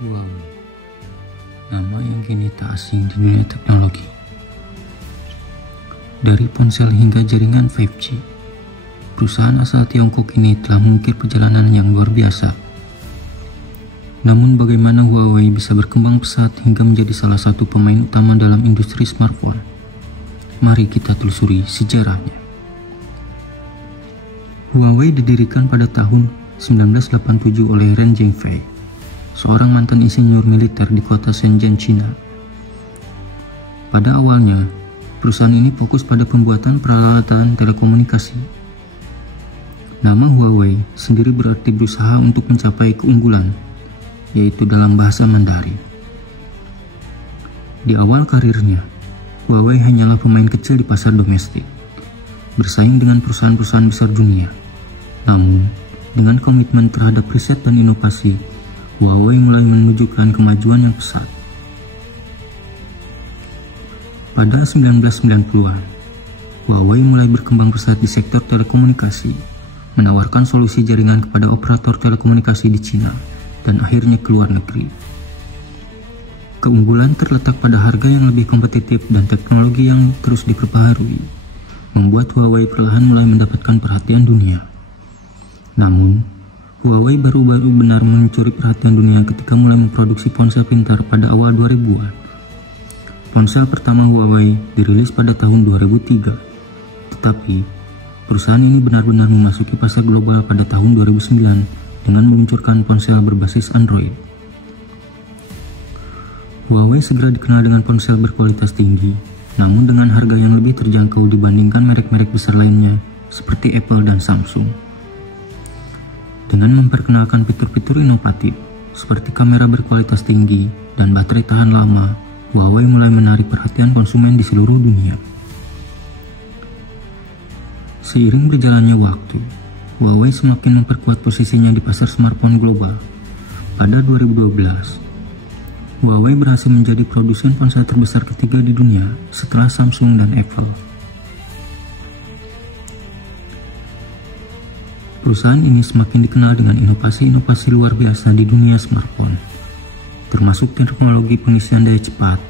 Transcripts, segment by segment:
Huawei, nama yang kini tak asing di dunia teknologi. Dari ponsel hingga jaringan 5G, perusahaan asal Tiongkok ini telah mengukir perjalanan yang luar biasa. Namun bagaimana Huawei bisa berkembang pesat hingga menjadi salah satu pemain utama dalam industri smartphone? Mari kita telusuri sejarahnya. Huawei didirikan pada tahun 1987 oleh Ren Zhengfei, seorang mantan insinyur militer di kota Shenzhen, China. Pada awalnya, perusahaan ini fokus pada pembuatan peralatan telekomunikasi. Nama Huawei sendiri berarti berusaha untuk mencapai keunggulan, yaitu dalam bahasa Mandarin. Di awal karirnya, Huawei hanyalah pemain kecil di pasar domestik, bersaing dengan perusahaan-perusahaan besar dunia. Namun, dengan komitmen terhadap riset dan inovasi, Huawei mulai menunjukkan kemajuan yang pesat. Pada 1990-an, Huawei mulai berkembang pesat di sektor telekomunikasi, menawarkan solusi jaringan kepada operator telekomunikasi di China, dan akhirnya ke luar negeri. Keunggulan terletak pada harga yang lebih kompetitif dan teknologi yang terus diperbaharui, membuat Huawei perlahan mulai mendapatkan perhatian dunia. Namun, Huawei baru-baru benar mencuri perhatian dunia ketika mulai memproduksi ponsel pintar pada awal 2000-an. Ponsel pertama Huawei dirilis pada tahun 2003, tetapi perusahaan ini benar-benar memasuki pasar global pada tahun 2009 dengan meluncurkan ponsel berbasis Android. Huawei segera dikenal dengan ponsel berkualitas tinggi, namun dengan harga yang lebih terjangkau dibandingkan merek-merek besar lainnya seperti Apple dan Samsung. Dengan memperkenalkan fitur-fitur inovatif seperti kamera berkualitas tinggi dan baterai tahan lama, Huawei mulai menarik perhatian konsumen di seluruh dunia. Seiring berjalannya waktu, Huawei semakin memperkuat posisinya di pasar smartphone global. Pada 2012, Huawei berhasil menjadi produsen ponsel terbesar ketiga di dunia setelah Samsung dan Apple. Perusahaan ini semakin dikenal dengan inovasi-inovasi luar biasa di dunia smartphone, termasuk teknologi pengisian daya cepat,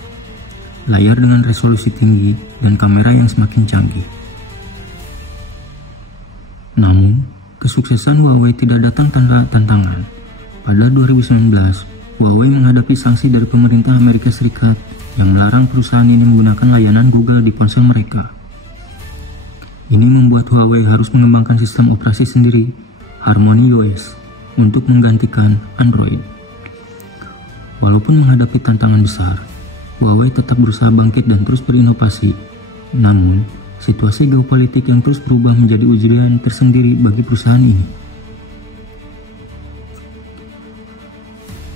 layar dengan resolusi tinggi, dan kamera yang semakin canggih. Namun, kesuksesan Huawei tidak datang tanpa tantangan. Pada 2019, Huawei menghadapi sanksi dari pemerintah Amerika Serikat yang melarang perusahaan ini menggunakan layanan Google di ponsel mereka. Ini membuat Huawei harus mengembangkan sistem operasi sendiri, HarmonyOS, untuk menggantikan Android. Walaupun menghadapi tantangan besar, Huawei tetap berusaha bangkit dan terus berinovasi. Namun, situasi geopolitik yang terus berubah menjadi ujian tersendiri bagi perusahaan ini.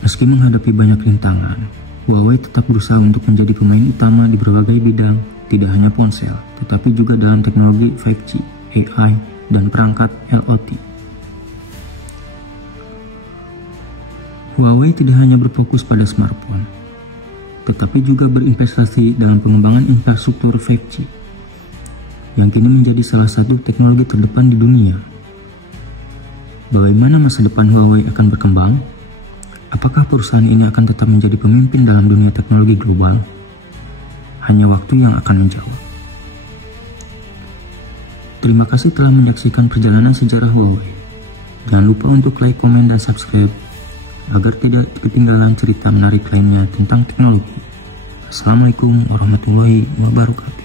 Meski menghadapi banyak rintangan, Huawei tetap berusaha untuk menjadi pemain utama di berbagai bidang, tidak hanya ponsel, tetapi juga dalam teknologi 5G, AI, dan perangkat IoT. Huawei tidak hanya berfokus pada smartphone, tetapi juga berinvestasi dalam pengembangan infrastruktur 5G, yang kini menjadi salah satu teknologi terdepan di dunia. Bagaimana masa depan Huawei akan berkembang? Apakah perusahaan ini akan tetap menjadi pemimpin dalam dunia teknologi global? Hanya waktu yang akan menjawab. Terima kasih telah menyaksikan perjalanan sejarah Huawei. Jangan lupa untuk like, komen, dan subscribe agar tidak ketinggalan cerita menarik lainnya tentang teknologi. Assalamualaikum warahmatullahi wabarakatuh.